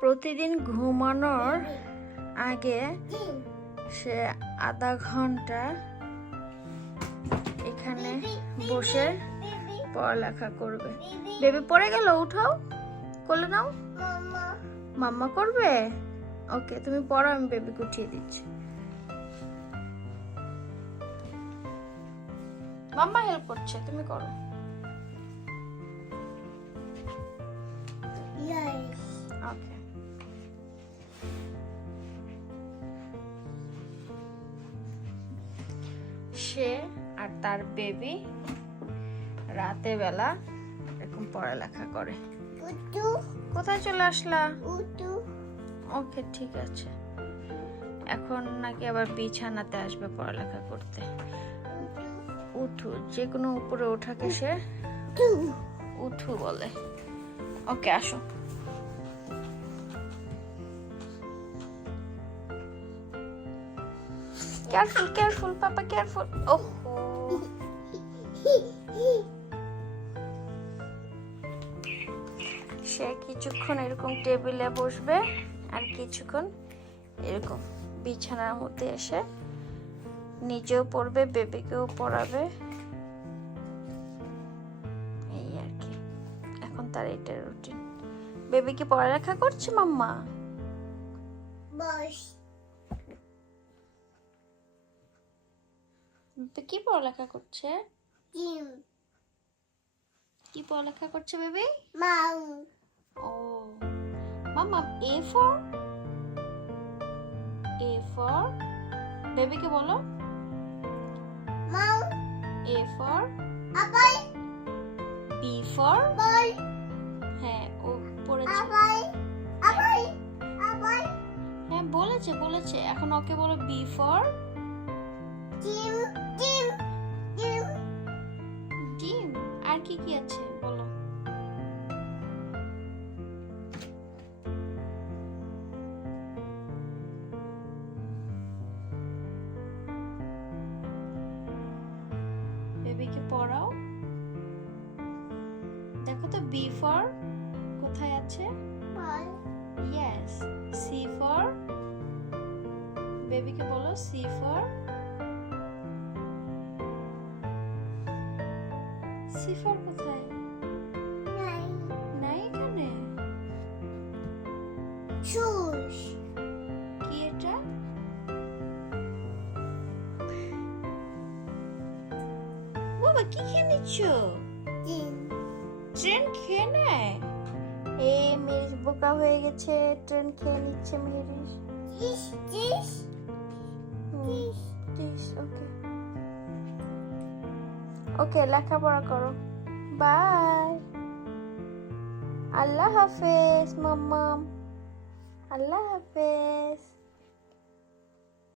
প্রতিদিন ঘুমানোর আগে সে আধা ঘণ্টা এখানে বসে পড়ালেখা করবে। বেবি পড়ে গেল উঠাও কোলে নাও। মাম্মা করবে? ওকে তুমি পড়ো আমি বেবিকে উঠিয়ে দিচ্ছি। মাম্মা হেল্প করছে তুমি করো। ওকে সে আর তার বেবি রাতে বেলা এরকম পড়ালেখা করে। কোথায় চলে আসলা? ওকে ঠিক আছে। এখন নাকি আবার বিছানাতে আসবে পড়ালেখা করতে। উঠু যে কোনো উপরে ওঠাকে সে উঠু বলে। ওকে আসো। কেয়ারফুল কেয়ারফুল পাপা কেয়ারফুল ওহো সে কিছুক্ষণ এরকম টেবিলে বসবে আর কিছুক্ষণ এরকম বিছানার মধ্যে এসে নিজেও পড়বে, বেবিকেও পড়াবে। এই আর কি। এখন তার এটা রুটিন বেবি কি পড়ালেখা করছে, মাম্মা? বেবি কি পড়ালেখা করছে? কি পড়ালেখা করছে বেবি? মাউ। ও। Mamma A for? A for? বেবিকে বলো। মাউ। A for? B for? Ball হ্যাঁ ও পড়েছে। হ্যাঁ বলেছে বলেছে। এখন ওকে বলো বি ফর। ডিম কি কি আছে? বলো। বেবিকে পড়াও। দেখো তো বি ফর কোথায় আছে? ইয়েস সি ফর বেবিকে বলো সি ফর সি ফর কোথায়? নাই। এখানে? কি এটা? বাবা কি খেয়ে নিচ্ছ? ট্রেন খেয়ে নেয়? এ মেরিস বোকা হয়ে গেছে ট্রেন খেয়ে নিচ্ছে মেরিস ওকে। ওকে লেখাপড়া করো। বাই। আল্লাহ হাফেজ মাম্মাম। আল্লাহ হাফেজ।